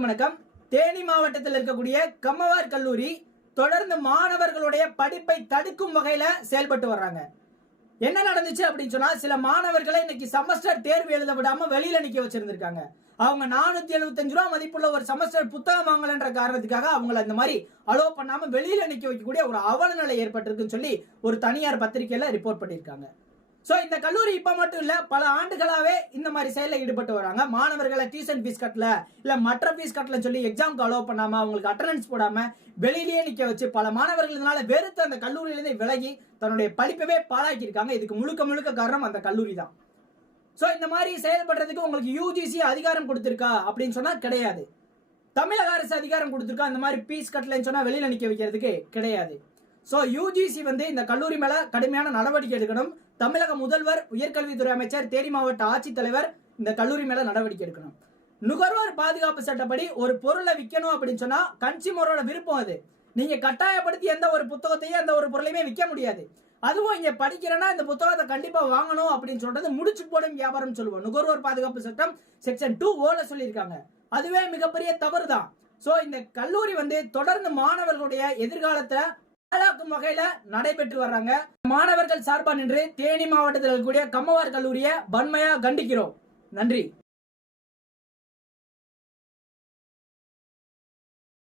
அனைவருக்கும் வணக்கம். தேனி மாவட்டத்தில் இருக்கக்கூடிய கம்மவார் கல்லூரி தொடர்ந்து மாணவர்களுடைய படிப்பை தடுக்கும் வகையில செயல்பட்டு வர்றாங்க. என்ன நடந்துச்சு அப்படின்னு சொன்னா, சில மாணவர்களை இன்னைக்கு செமஸ்டர் தேர்வு எழுத விடாம வெளியில நிக்க வச்சிருந்திருக்காங்க. அவங்க 475 ரூபாய் மதிப்புள்ள ஒரு செமஸ்டர் புத்தகம் வாங்கலன்ற காரணத்துக்காக அவங்களை இந்த மாதிரி அலோ பண்ணாம வெளியில நிக்க வைக்கக்கூடிய ஒரு அவல நிலை ஏற்பட்டிருக்குன்னு சொல்லி ஒரு தனியார் பத்திரிகையில ரிப்போர்ட் பண்ணியிருக்காங்க. சோ இந்த கல்லூரி இப்ப மட்டும் இல்ல, பல ஆண்டுகளாவே இந்த மாதிரி செயல ஈடுபட்டு வராங்க. மாணவர்களை டியூஷன் ஃபீஸ் கட்டல, இல்ல மற்ற ஃபீஸ் கட்டலன்னு சொல்லி எக்ஸாம்க்கு அலோவ் பண்ணாம, அவங்களுக்கு அட்டெண்டன்ஸ் போடாம வெளியிலேயே நிக்க வச்சு பல மாணவர்கள் இதனால வெறுத்து அந்த கல்லூரியிலிருந்து விலகி தன்னுடைய படிப்பவே பாழாக்கி இருக்காங்க. இதுக்கு முழுக்க முழுக்க காரணம் அந்த கல்லூரி தான். சோ இந்த மாதிரி செயல்படுறதுக்கு உங்களுக்கு யூஜிசி அதிகாரம் கொடுத்திருக்கா அப்படின்னு சொன்னா கிடையாது. தமிழக அரசு அதிகாரம் கொடுத்திருக்கா இந்த மாதிரி ஃபீஸ் கட்டலன்னு சொன்னா வெளியில நிக்க வைக்கிறதுக்கு? கிடையாது. சோ யூஜிசி இந்த கல்லூரி மேல கடுமையான நடவடிக்கை எடுக்கணும். தமிழக முதல்வர், உயர்கல்வித்துறை அமைச்சர், தேனி மாவட்ட ஆட்சித்தலைவர் இந்த கல்லூரி மேல நடவடிக்கை எடுக்கணும். நுகர்வோர் பாதுகாப்பு சட்டப்படி ஒரு பொருளை விற்கணும் அப்படின்னு சொன்னா கன்சியூமரோட விருப்பம் அது. நீங்க கட்டாயப்படுத்தி எந்த ஒரு புத்தகத்தையும் எந்த ஒரு பொருளையுமே விற்க முடியாது. அதுவும் இங்க படிக்கிறேன்னா இந்த புத்தகத்தை கண்டிப்பா வாங்கணும் அப்படின்னு சொல்றது முடிச்சு போடும் வியாபாரம் சொல்லுவோம். நுகர்வோர் பாதுகாப்பு சட்டம் செக்ஷன் 2(o)ல சொல்லியிருக்காங்க. அதுவே மிகப்பெரிய தவறு தான். சோ இந்த கல்லூரி தொடர்ந்து மாணவர்களுடைய எதிர்காலத்துல பாழாக்கும் வகையில நடைபெற்று வர்றாங்க. மாணவர்கள் சார்பா நின்று தேனி மாவட்டத்தில் இருக்கக்கூடிய கம்மவார் கல்லூரியை வன்மையா கண்டிக்கிறோம். நன்றி.